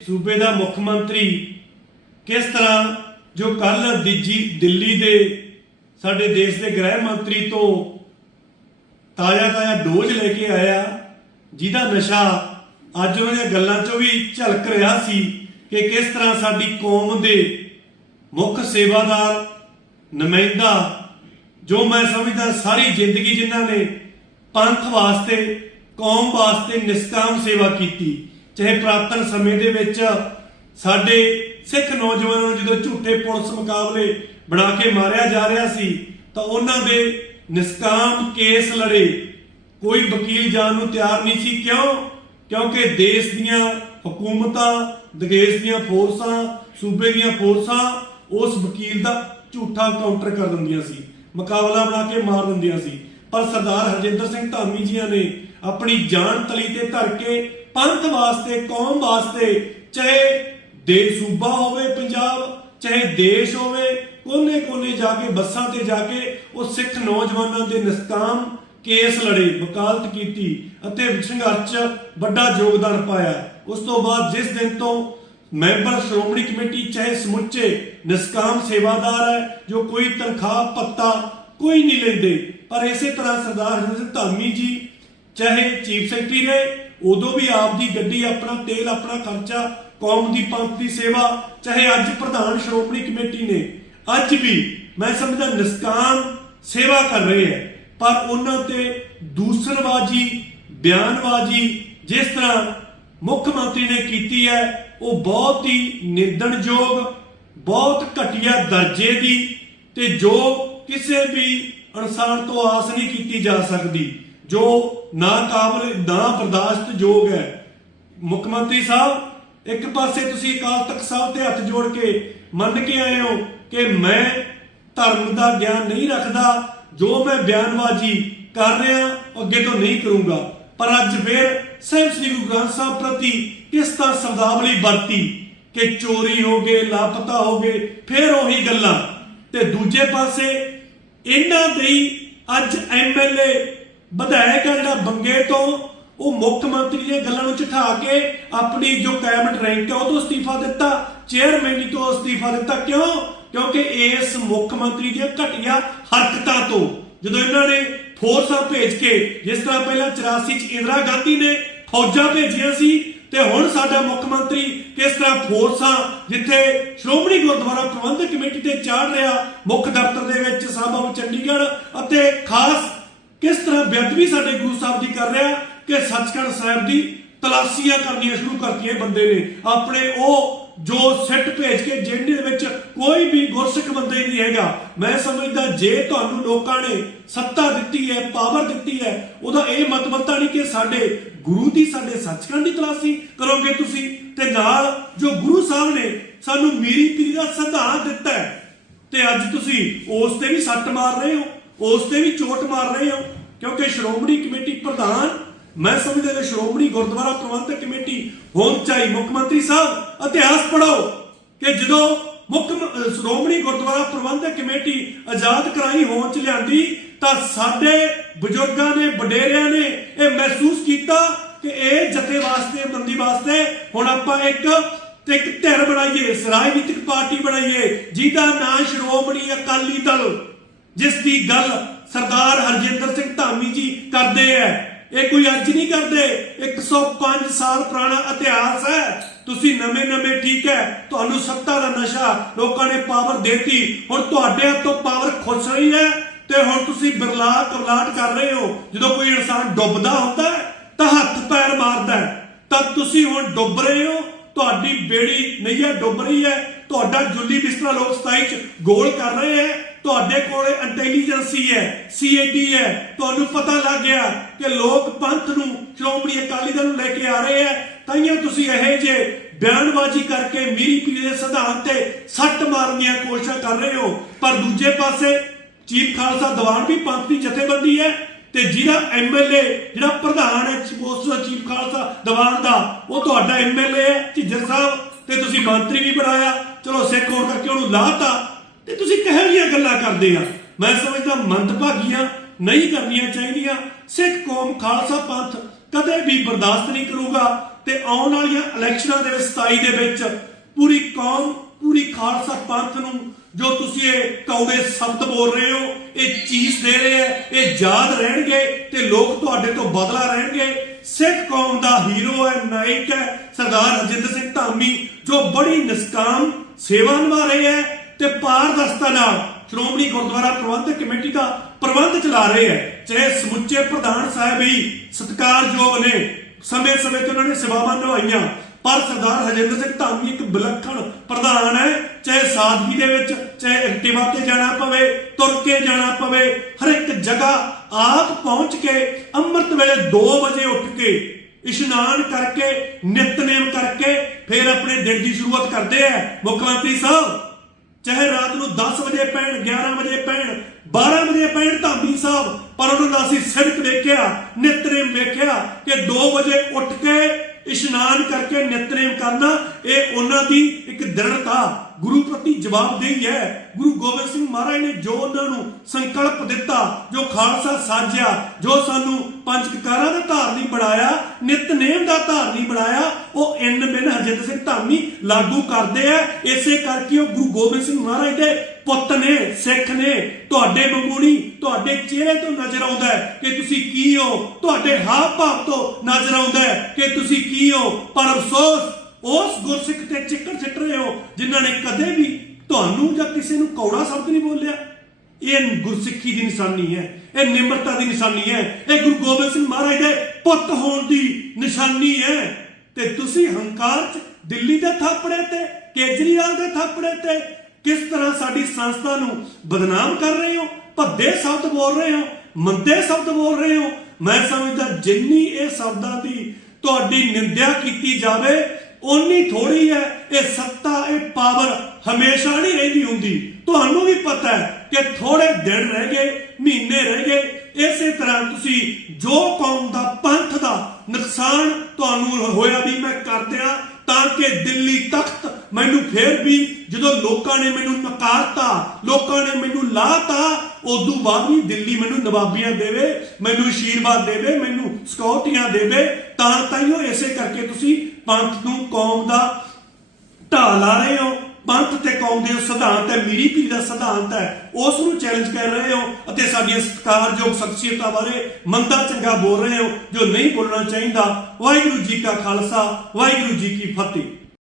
ਸੂਬੇ ਦਾ ਮੁੱਖ ਮੰਤਰੀ ਕਿਸ ਤਰ੍ਹਾਂ ਜੋ ਕੱਲ ਦਿੱਲੀ ਦੇ ਸਾਡੇ ਦੇਸ਼ ਦੇ ਗ੍ਰਹਿ ਮੰਤਰੀ ਤੋਂ ਤਾਜ਼ਾ ਤਾਜ਼ਾ ਡੋਜ਼ ਲੈ ਕੇ ਆਇਆ, ਜਿਹਦਾ ਨਸ਼ਾ ਅੱਜ ਉਹਨਾਂ ਦੀਆਂ ਗੱਲਾਂ 'ਚੋਂ ਵੀ ਝਲਕ ਰਿਹਾ ਸੀ ਕਿ ਕਿਸ ਤਰ੍ਹਾਂ ਸਾਡੀ ਕੌਮ ਦੇ ਮੁੱਖ ਸੇਵਾਦਾਰ, ਨੁਮਾਇੰਦਾ, ਜੋ ਮੈਂ ਸਮਝਦਾ ਸਾਰੀ ਜ਼ਿੰਦਗੀ ਜਿਨ੍ਹਾਂ ਨੇ ਪੰਥ ਵਾਸਤੇ, ਕੌਮ ਵਾਸਤੇ ਨਿਸਕਾਮ ਸੇਵਾ ਕੀਤੀ ਚਾਹੇ ਪ੍ਰਾਤਨ ਸਮੇਂ ਦੇ ਵਿੱਚ ਸਾਡੇ ਸਿੱਖ ਨੌਜਵਾਨਾਂ ਨੂੰ ਜਦੋਂ ਝੂਠੇ ਪੁਲਿਸ ਮੁਕਾਬਲੇ ਬਣਾ ਕੇ ਮਾਰਿਆ ਜਾ ਰਿਹਾ ਸੀ, ਤਾਂ ਉਹਨਾਂ ਦੇ ਨਿਸਕਾਮ ਕੇਸ ਲੜੇ। ਕੋਈ ਵਕੀਲ ਜਾਣ ਨੂੰ ਤਿਆਰ ਨਹੀਂ ਸੀ। ਕਿਉਂ? ਕਿਉਂਕਿ ਦੇਸ਼ ਦੀਆਂ ਹਕੂਮਤਾਂ ਦੇਸ਼ ਦੀਆਂ ਫੋਰਸਾਂ, ਸੂਬੇ ਦੀਆਂ ਫੋਰਸਾਂ ਉਸ ਵਕੀਲ ਦਾ ਝੂਠਾ ਕਾਊਂਟਰ ਕਰ ਦਿੰਦੀਆਂ ਸੀ, ਮੁਕਾਬਲਾ ਬਣਾ ਕੇ ਮਾਰ ਦਿੰਦੀਆਂ ਸੀ। ਪਰ ਸਰਦਾਰ ਹਰਜਿੰਦਰ ਸਿੰਘ ਧਾਮੀ ਜੀਆਂ ਨੇ ਆਪਣੀ ਜਾਨ ਤਲੀ ਤੇ ਧਰ ਕੇ ਪੰਥ ਵਾਸਤੇ, ਕੌਮ ਵਾਸਤੇ, ਚਾਹੇ ਦੇ ਸੂਬਾ ਹੋਵੇ ਪੰਜਾਬ, ਚਾਹੇ ਦੇਸ਼ ਹੋਵੇ, ਕੋਨੇ-ਕੋਨੇ ਜਾ ਕੇ, ਬੱਸਾਂ ਤੇ ਜਾ ਕੇ ਉਹ ਸਿੱਖ ਨੌਜਵਾਨਾਂ ਦੇ ਨਿਸਕਾਮ ਕੇਸ ਲੜੇ, ਵਕਾਲਤ ਕੀਤੀ ਅਤੇ ਸੰਘਰਸ਼ 'ਚ ਵੱਡਾ ਯੋਗਦਾਨ ਪਾਇਆ। ਉਸ ਤੋਂ ਬਾਅਦ ਜਿਸ ਦਿਨ ਤੋਂ ਮੈਂਬਰ ਸ਼੍ਰੋਮਣੀ ਕਮੇਟੀ ਚਾਹੇ ਸਮੁੱਚੇ ਨਿਸਕਾਮ ਸੇਵਾਦਾਰ ਹੈ, ਜੋ ਕੋਈ ਤਨਖਾਹ ਪੱਤਾ ਕੋਈ ਨਹੀਂ ਲੈਂਦੇ, ਪਰ ਇਸੇ ਤਰ੍ਹਾਂ ਸਰਦਾਰ ਹਰਿੰਦਰ ਧਾਮੀ ਜੀ ਚਾਹੇ ਚੀਫ ਸੈਕਟਰੀ ਰਹੇ ਉਦੋਂ ਵੀ ਆਪ ਗੱਡੀ, ਆਪਣਾ ਤੇਲ, ਆਪਣਾ ਖਰਚਾ, ਕੌਮ ਦੀ ਪੰਥ ਦੀ ਸੇਵਾ, ਚਾਹੇ ਅੱਜ ਪ੍ਰਧਾਨ ਸ਼੍ਰੋਮਣੀ ਕਮੇਟੀ ਨੇ, ਅੱਜ ਵੀ ਮੈਂ ਸਮਝਦਾ ਨਿਸਕਾਮ ਸੇਵਾ ਕਰ ਰਹੇ ਹੈ। ਪਰ ਉਹਨਾਂ ਤੇ ਦੂਸਰਵਾਜੀ ਬਿਆਨਬਾਜ਼ੀ ਜਿਸ ਤਰ੍ਹਾਂ ਮੁੱਖ ਮੰਤਰੀ ਨੇ ਕੀਤੀ ਹੈ, ਉਹ ਬਹੁਤ ਹੀ ਨਿੰਦਣਯੋਗ, ਬਹੁਤ ਘਟੀਆ ਦਰਜੇ ਦੀ ਤੇ ਜੋ ਕਿਸੇ ਵੀ ਇਨਸਾਨ ਤੋਂ ਆਸ ਨਹੀਂ ਕੀਤੀ ਜਾ ਸਕਦੀ, ਜੋ ਨਾ ਕਾਬਲ, ਨਾ ਬਰਦਾਸ਼ਤ ਯੋਗ ਹੈ। ਮੁੱਖ ਮੰਤਰੀ ਸਾਹਿਬ, ਇੱਕ ਪਾਸੇ ਤੁਸੀਂ ਅਕਾਲ ਤਖਤ ਸਾਹਿਬ ਤੇ ਹੱਥ ਜੋੜ ਕੇ ਮੰਨ ਕੇ ਆਏ ਹੋ ਕਿ ਮੈਂ ਧਰਮ ਦਾ ਗਿਆਨ ਨਹੀਂ ਰੱਖਦਾ, ਜੋ ਮੈਂ ਬਿਆਨਬਾਜ਼ੀ ਕਰ ਰਿਹਾ, ਅੱਗੇ ਤੋਂ ਨਹੀਂ ਕਰੂੰਗਾ। ਪਰ ਅੱਜ ਫਿਰ ਸਹਿਬ ਸ੍ਰੀ ਗੁਰੂ ਗ੍ਰੰਥ ਸਾਹਿਬ ਪ੍ਰਤੀ ਕਿਸ ਤਰ੍ਹਾਂ ਸ਼ਬਦਾਵਲੀ ਵਰਤੀ ਕਿ ਚੋਰੀ ਹੋ ਗਏ, ਲਾਪਤਾ ਹੋ ਗਏ, ਫਿਰ ਉਹੀ ਗੱਲਾਂ। ਤੇ ਦੂਜੇ ਪਾਸੇ, ਇਹਨਾਂ ਦੇ ਹੀ ਅੱਜ ਐਮਐਲਏ ਵਿਧਾਇਕ ਆ ਜਿਹੜਾ ਬੰਗੇ ਤੋਂ, ਉਹ ਮੁੱਖ ਮੰਤਰੀ ਦੀਆਂ ਗੱਲਾਂ ਨੂੰ ਝਠਾ ਕੇ ਆਪਣੀ ਜੋ ਕੈਬਨਿਟ ਰੈਂਕ ਹੈ ਉਹ ਤੋਂ ਅਸਤੀਫਾ ਦਿੱਤਾ ਚੇਅਰਮੈਨੀ ਤੋਂ ਅਸਤੀਫਾ ਦਿੱਤਾ। ਕਿਉਂ? ਕਿਉਂਕਿ ਇਸ ਮੁੱਖ ਮੰਤਰੀ ਦੀਆਂ ਘਟੀਆਂ ਹਰਕਤਾਂ ਤੋਂ, ਜਦੋਂ ਇਹਨਾਂ ਨੇ ਫੋਰਸਾਂ ਭੇਜ ਕੇ, ਜਿਸ ਤਰ੍ਹਾਂ ਪਹਿਲਾਂ 84 ਚ ਇੰਦਰਾ ਗਾਂਧੀ ਨੇ ਫੌਜਾਂ ਭੇਜੀਆਂ ਸੀ, ਤੇ ਹੁਣ ਸਾਡਾ ਮੁੱਖ ਮੰਤਰੀ ਕਿਸ ਤਰ੍ਹਾਂ ਫੋਰਸਾਂ ਜਿੱਥੇ ਸ਼੍ਰੋਮਣੀ ਗੁਰਦੁਆਰਾ ਪ੍ਰਬੰਧਕ ਕਮੇਟੀ ਤੇ ਚਾੜ ਰਿਹਾ, ਮੁੱਖ ਦਫ਼ਤਰ ਦੇ ਵਿੱਚ ਸਾਹਿਬ ਚੰਡੀਗੜ੍ਹ ਅਤੇ ਖਾਸ ਕਿਸ ਤਰ੍ਹਾਂ ਬੇਅਦਬੀ ਸਾਡੇ ਗੁਰੂ ਸਾਹਿਬ ਦੀ ਕਰ ਰਿਹਾ ਕਿ ਸੱਚਖੰਡ ਸਾਹਿਬ ਦੀ ਤਲਾਸ਼ੀਆਂ ਕਰਨੀਆਂ ਸ਼ੁਰੂ ਕਰਤੀਆਂ ਬੰਦੇ ਨੇ। ਆਪਣੇ ਉਹ ਜੋ ਸਿੱਟ ਭੇਜ ਕੇ ਜਿਹਦੇ ਵਿੱਚ ਕੋਈ ਵੀ ਗੁਰਸਿੱਖ ਬੰਦੇ ਨਹੀਂ ਹੈਗਾ। ਮੈਂ ਸਮਝਦਾ ਜੇ ਤੁਹਾਨੂੰ ਲੋਕਾਂ ਨੇ ਸੱਤਾ ਦਿੱਤੀ ਹੈ ਪਾਵਰ ਦਿੱਤੀ ਹੈ, ਉਹਦਾ ਇਹ ਮਤਲਬ ਨਹੀਂ ਕਿ ਸਾਡੇ ਗੁਰੂ ਦੀ ਸਾਡੇ ਸੱਚਖੰਡ ਦੀ ਤਲਾਸ਼ੀ ਕਰੋਗੇ ਤੁਸੀਂ। ਤੇ ਨਾਲ ਜੋ ਗੁਰੂ ਸਾਹਿਬ ਨੇ ਸਾਨੂੰ ਮੀਰੀ ਪੀਰੀ ਦਾ ਸਿਧਾਂਤ ਦਿੱਤਾ ਹੈ, ਤੇ ਅੱਜ ਤੁਸੀਂ ਉਸ ਤੇ ਵੀ ਸੱਟ ਮਾਰ ਰਹੇ ਹੋ। ਉਸ ਤੇ ਵੀ ਚੋਟ ਮਾਰ ਰਹੇ ਹੋ, ਕਿਉਂਕਿ ਸ਼੍ਰੋਮਣੀ ਕਮੇਟੀ ਪ੍ਰਧਾਨ, ਮੈਂ ਸਮਝਦਾ ਕਿ ਸ਼੍ਰੋਮਣੀ ਗੁਰਦੁਆਰਾ ਪ੍ਰਬੰਧਕ ਕਮੇਟੀ ਹੋਣ ਚਾਹੀ ਮੁੱਖ ਮੰਤਰੀ ਸਾਹਿਬ, ਇਤਿਹਾਸ ਪੜਾਓ ਕਿ ਜਦੋਂ ਮੁੱਖ ਸ਼੍ਰੋਮਣੀ ਗੁਰਦੁਆਰਾ ਪ੍ਰਬੰਧਕ ਕਮੇਟੀ ਆਜ਼ਾਦ ਕਰਾਈ ਹੋਂਦ ਚ ਲਿਆਂਦੀ, ਤਾਂ ਸਾਡੇ ਬਜ਼ੁਰਗਾਂ ਨੇ, ਵਡੇਰਿਆਂ ਨੇ ਇਹ ਮਹਿਸੂਸ ਕੀਤਾ ਕਿ ਇਹ ਜਥੇ ਵਾਸਤੇ, ਬੰਦੀ ਵਾਸਤੇ ਹੁਣ ਆਪਾਂ ਇੱਕ ਤੇ ਇੱਕ ਧਿਰ ਬਣਾਈਏ ਰਾਜਨੀਤਿਕ ਪਾਰਟੀ ਬਣਾਈਏ, ਜਿਹਦਾ ਨਾਂ ਸ਼੍ਰੋਮਣੀ ਅਕਾਲੀ ਦਲ ਜਿਸ ਦੀ ਗੱਲ ਸਰਦਾਰ ਹਰਜਿੰਦਰ ਸਿੰਘ ਧਾਮੀ ਜੀ ਕਰਦੇ ਐ। ਇਹ ਕੋਈ ਅੱਜ ਨਹੀਂ ਕਰਦੇ। 105 ਸਾਲ ਪੁਰਾਣਾ ਇਤਿਹਾਸ ਹੈ ਤੁਸੀਂ ਨਵੇਂ ਨਵੇਂ ਠੀਕ ਹੈ ਤੁਹਾਨੂੰ ਸੱਤਾ ਦਾ ਨਸ਼ਾ ਲੋਕਾਂ ਨੇ ਪਾਵਰ ਦੇਤੀ। ਹੁਣ ਤੁਹਾਡੇ ਹੱਥੋਂ ਪਾਵਰ ਖੁੱਸ ਰਹੀ ਹੈ ਤੇ ਹੁਣ ਤੁਸੀਂ ਬਿਰਲਾ ਕਬਲਾਟ ਕਰ ਰਹੇ ਹੋ। ਜਦੋਂ ਕੋਈ ਇਨਸਾਨ ਡੁੱਬਦਾ ਹੁੰਦਾ ਤਾਂ ਹੱਥ ਪੈਰ ਮਾਰਦਾ ਤਾਂ ਤੁਸੀਂ ਹੁਣ ਡੁੱਬ ਰਹੇ ਹੋ। ਤੁਹਾਡੀ ਬੇੜੀ ਨਈਆ ਡੁੱਬ ਰਹੀ ਹੈ ਤੁਹਾਡਾ ਜੁੱਲੀ ਬਿਸਤਰਾ ਲੋਕ ਸਤਾਈ ਚ ਗੋਲ ਕਰ ਰਹੇ ਹੈ ਤੁਹਾਡੇ ਕੋਲੇ ਇੰਟੈਲੀਜੈਂਸੀ ਹੈ ਸੀਆਈਡੀ ਹੈ। ਤੁਹਾਨੂੰ ਪਤਾ ਲੱਗ ਗਿਆ ਕਿ ਲੋਕ ਪੰਥ ਨੂੰ ਸ਼੍ਰੋਮਣੀ ਅਕਾਲੀ ਦਲ ਨੂੰ ਲੈ ਕੇ ਆ ਰਹੇ ਹੈ। ਤਾਈਆਂ ਤੁਸੀਂ ਇਹ ਜੇ ਬਿਆਨਬਾਜ਼ੀ ਕਰਕੇ ਮੀਰੀ ਪੀਰੀ ਦੇ ਸਿਧਾਂਤ ਤੇ ਸੱਟ ਮਾਰਨ ਦੀਆਂ ਕੋਸ਼ਿਸ਼ਾਂ ਕਰ ਰਹੇ ਹੋ। ਪਰ ਦੂਜੇ ਪਾਸੇ ਚੀਫ ਖਾਲਸਾ ਦੀਵਾਨ ਵੀ ਪੰਥ ਦੀ ਜਥੇਬੰਦੀ ਹੈ ਤੇ ਜਿਹਦਾ ਐਮਐਲਏ ਜਿਹੜਾ ਪ੍ਰਧਾਨ ਹੈ ਉਸ ਦਾ ਚੀਫ ਖਾਲਸਾ ਦੀਵਾਨ ਦਾ, ਉਹ ਤੁਹਾਡਾ ਐਮਐਲਏ ਹੈ। ਝਿੱਜਰ ਸਾਹਿਬ, ਤੇ ਤੁਸੀਂ ਮੰਤਰੀ ਵੀ ਬਣਾਇਆ। ਚਲੋ ਸਿੱਖ ਹੋਣ ਕਰਕੇ ਉਹਨੂੰ ਲਾਤਾ। ਤੇ ਤੁਸੀਂ ਕਿਹੋ ਜਿਹੀਆਂ ਗੱਲਾਂ ਕਰਦੇ ਆ? ਮੈਂ ਸਮਝਦਾ ਮੰਦਭਾਗੀਆਂ ਨਹੀਂ ਕਰਨੀਆਂ ਚਾਹੀਦੀਆਂ। ਸਿੱਖ ਕੌਮ ਖਾਲਸਾ ਪੰਥ ਕਦੇ ਵੀ ਬਰਦਾਸ਼ਤ ਨਹੀਂ ਕਰੂਗਾ ਤੇ ਆਉਣ ਵਾਲੀਆਂ ਇਲੈਕਸ਼ਨਾਂ ਦੇ ਵਿੱਚ 27 ਦੇ ਵਿੱਚ ਪੂਰੀ ਕੌਮ, ਪੂਰੀ ਖਾਲਸਾ ਪੰਥ ਨੂੰ ਜੋ ਤੁਸੀਂ ਇਹ ਕੌੜੇ ਸ਼ਬਦ ਬੋਲ ਰਹੇ ਹੋ, ਇਹ ਚੀਜ਼ ਦੇ ਰਹੇ ਹੈ, ਇਹ ਯਾਦ ਰਹਿਣਗੇ ਤੇ ਲੋਕ ਤੁਹਾਡੇ ਤੋਂ ਬਦਲਾ ਰਹਿਣਗੇ ਸਿੱਖ ਕੌਮ ਦਾ ਹੀਰੋ ਹੈ, ਨਾਇਕ ਹੈ ਸਰਦਾਰ ਰਜਿੰਦਰ ਸਿੰਘ ਧਾਮੀ, ਜੋ ਬੜੀ ਨਿਸਕਾਮ ਸੇਵਾ ਨਿਭਾ ਰਹੇ ਹੈ। ਤੇ ਪਾਰਦਰਸ਼ਤਾ ਨਾਲ ਸ਼੍ਰੋਮਣੀ ਗੁਰਦੁਆਰਾ ਪ੍ਰਬੰਧਕ ਕਮੇਟੀ ਦਾ ਪ੍ਰਬੰਧ ਚਲਾ ਰਹੇ ਹੈ। ਚਾਹੇ ਸਮੁੱਚੇ ਪ੍ਰਧਾਨ ਸਾਹਿਬ ਹੀ ਸਤਿਕਾਰਯੋਗ ਨੇ, ਸਮੇਂ-ਸਮੇਂ ਤੇ ਉਹਨਾਂ ਨੇ ਸੇਵਾਵਾਂ ਨਿਭਾਈਆਂ, ਪਰ ਸਰਦਾਰ ਹਰਜਿੰਦਰ ਸਿੰਘ ਧਾਮੀ ਇੱਕ ਵਿਲੱਖਣ ਪ੍ਰਧਾਨ ਹੈ। ਚਾਹੇ ਸਾਦਗੀ ਦੇ ਵਿੱਚ ਚਾਹੇ ਐਕਟਿਵਾ ਤੇ ਜਾਣਾ ਪਵੇ, ਤੁਰ ਕੇ ਜਾਣਾ ਪਵੇ, ਹਰ ਇੱਕ ਜਗ੍ਹਾ ਆਪ ਪਹੁੰਚ ਕੇ ਅੰਮ੍ਰਿਤ ਵੇਲੇ 2 ਵਜੇ ਉੱਠ ਕੇ ਇਸ਼ਨਾਨ ਕਰਕੇ, ਨਿਤਨੇਮ ਕਰਕੇ ਫਿਰ ਆਪਣੇ ਦਿਨ ਦੀ ਸ਼ੁਰੂਆਤ ਕਰਦੇ ਆ ਮੁੱਖ ਮੰਤਰੀ ਸਾਹਿਬ ਚਾਹੇ ਰਾਤ ਨੂੰ 10 ਵਜੇ ਪੈਣ 11 ਵਜੇ ਪੈਣ 12 ਵਜੇ ਪੈਣ ਧਾਮੀ ਸਾਹਿਬ ਪਰ ਉਹਨਾਂ ਦਾ ਅਸੀਂ ਸਿਰਕ ਦੇਖਿਆ ਨਿਤਨੇਮ ਵੇਖਿਆ ਕਿ 2 ਵਜੇ ਉੱਠ ਕੇ ਇਸ਼ਨਾਨ ਕਰਕੇ ਨਿਤਨੇਮ ਕਰਨਾ, ਇਹ ਉਹਨਾਂ ਦੀ ਇੱਕ ਦ੍ਰਿੜਤਾ। ਗੁਰੂ ਪ੍ਰਤੀ ਜਵਾਬਦੇਹੀ ਹੈ। ਗੁਰੂ ਗੋਬਿੰਦ ਸਿੰਘ ਮਹਾਰਾਜ ਨੇ ਜੋ ਉਹਨਾਂ ਨੂੰ ਸੰਕਲਪ ਦਿੱਤਾ, ਜੋ ਖਾਲਸਾ ਸਾਜਿਆ, ਜੋ ਸਾਨੂੰ ਪੰਜ ਕਕਾਰਾਂ ਦਾ ਧਾਰਨੀ ਬਣਾਇਆ, ਨਿਤਨੇਮ ਦਾ ਧਾਰਨੀ ਬਣਾਇਆ, ਉਹ ਇੰਨ ਬਿਨ ਹਰਜਿੰਦਰ ਸਿੰਘ ਧਾਮੀ ਲਾਗੂ ਕਰਦੇ ਆ। ਇਸੇ ਕਰਕੇ ਉਹ ਗੁਰੂ ਗੋਬਿੰਦ ਸਿੰਘ ਮਹਾਰਾਜ ਦੇ ਪੁੱਤ ਨੇ, ਸਿੱਖ ਨੇ, ਤੁਹਾਡੇ ਵਾਂਗੂ ਤੁਹਾਡੇ ਚਿਹਰੇ ਤੋਂ ਨਜ਼ਰ ਆਉਂਦਾ ਹੈ ਕਿ ਤੁਸੀਂ ਕੀ ਹੋ। ਤੁਹਾਡੇ ਹਾਵ ਭਾਵ ਤੋਂ ਨਜ਼ਰ ਆਉਂਦਾ ਹੈ ਕਿ ਤੁਸੀਂ ਕੀ ਹੋ। ਪਰ ਅਫਸੋਸ ਉਸ ਗੁਰਸਿੱਖ ਤੇ ਚਿੱਕੜ ਸਿੱਟ ਰਹੇ ਹੋ, ਜਿਨ੍ਹਾਂ ਨੇ ਕਦੇ ਵੀ ਤੁਹਾਨੂੰ ਜਾਂ ਕਿਸੇ ਨੂੰ ਕੌੜਾ ਸ਼ਬਦ ਨਹੀਂ ਬੋਲਿਆ। ਇਹ ਗੁਰਸਿੱਖੀ ਦੀ ਨਿਸ਼ਾਨੀ ਹੈ, ਇਹ ਨਿਮਰਤਾ ਦੀ ਨਿਸ਼ਾਨੀ ਹੈ, ਇਹ ਗੁਰੂ ਗੋਬਿੰਦ ਸਿੰਘ ਮਹਾਰਾਜ ਦੇ ਪੁੱਤ ਹੋਣ ਦੀ ਨਿਸ਼ਾਨੀ ਹੈ। ਤੇ ਤੁਸੀਂ ਹੰਕਾਰ ਚ ਦਿੱਲੀ ਦੇ ਥਾਪੜੇ ਤੇ, ਕੇਜਰੀਵਾਲ ਦੇ ਥਾਪੜੇ ਤੇ ਕਿਸ ਤਰ੍ਹਾਂ ਸਾਡੀ ਸੰਸਥਾ ਨੂੰ ਬਦਨਾਮ ਕਰ ਰਹੇ ਹੋ? ਭੱਦੇ ਸ਼ਬਦ ਬੋਲ ਰਹੇ ਹੋ, ਮੰਦੇ ਸ਼ਬਦ ਬੋਲ ਰਹੇ ਹੋ? ਮੈਂ ਸਮਝਦਾ ਜਿੰਨੀ ਇਹ ਸ਼ਬਦਾਂ ਦੀ ਤੁਹਾਡੀ ਨਿੰਦਿਆ ਕੀਤੀ ਜਾਵੇ ਓਨੀ ਥੋੜੀ ਹੈ ਇਹ ਸੱਤਾ ਇਹ ਪਾਵਰ ਹਮੇਸ਼ਾ ਨਹੀਂ ਰਹਿੰਦੀ ਹੁੰਦੀ। ਤੁਹਾਨੂੰ ਵੀ ਪਤਾ ਹੈ ਕਿ ਥੋੜੇ ਦਿਨ ਰਹਿ ਗਏ, ਮਹੀਨੇ ਰਹਿ ਗਏ, ਇਸੇ ਤਰ੍ਹਾਂ ਤੁਸੀਂ ਜੋ ਕੌਮ ਦਾ ਪੰਥ ਦਾ ਨੁਕਸਾਨ ਤੁਹਾਨੂੰ ਹੋਇਆ ਵੀ ਮੈਂ ਕਰ ਦਿਆਂ, ਤਾਂ ਕਿ ਦਿੱਲੀ ਤਖਤ ਮੈਨੂੰ ਫੇਰ ਵੀ ਜਦੋਂ ਲੋਕਾਂ ਨੇ ਮੈਨੂੰ ਨਕਾਰਤਾ, ਲੋਕਾਂ ਨੇ ਮੈਨੂੰ ਲਾਤਾ, ਉਦੋਂ ਬਾਅਦ ਵੀ ਦਿੱਲੀ ਮੈਨੂੰ ਨਵਾਬੀਆਂ ਦੇਵੇ, ਮੈਨੂੰ ਅਸ਼ੀਰਵਾਦ ਦੇਵੇ, ਮੈਨੂੰ ਸਕਿਉਰਟੀਆਂ ਦੇਵੇ, ਤਾਂ ਤਾਈਓ ਇਸੇ ਕਰਕੇ ਤੁਸੀਂ ਪੰਥ ਨੂੰ ਕੌਮ ਦਾ ਢਾਹ ਲਾ ਰਹੇ ਹੋ। ਪੰਥ ਤੇ ਕੌਮ ਦੇ ਸਿਧਾਂਤ ਹੈ, ਮੀਰੀ ਪੀਰੀ ਦਾ ਸਿਧਾਂਤ ਹੈ। ਉਸ ਨੂੰ ਚੈਲੰਜ ਕਰ ਰਹੇ ਹੋ ਅਤੇ ਸਾਡੀਆਂ ਸਤਿਕਾਰਯੋਗ ਸ਼ਖਸੀਅਤਾਂ ਬਾਰੇ ਮੰਦਾ ਚੰਗਾ ਬੋਲ ਰਹੇ ਹੋ, ਜੋ ਨਹੀਂ ਬੋਲਣਾ ਚਾਹੀਦਾ। ਵਾਹਿਗੁਰੂ ਜੀ ਕਾ ਖਾਲਸਾ, ਵਾਹਿਗੁਰੂ ਜੀ ਕੀ ਫਤਿਹ।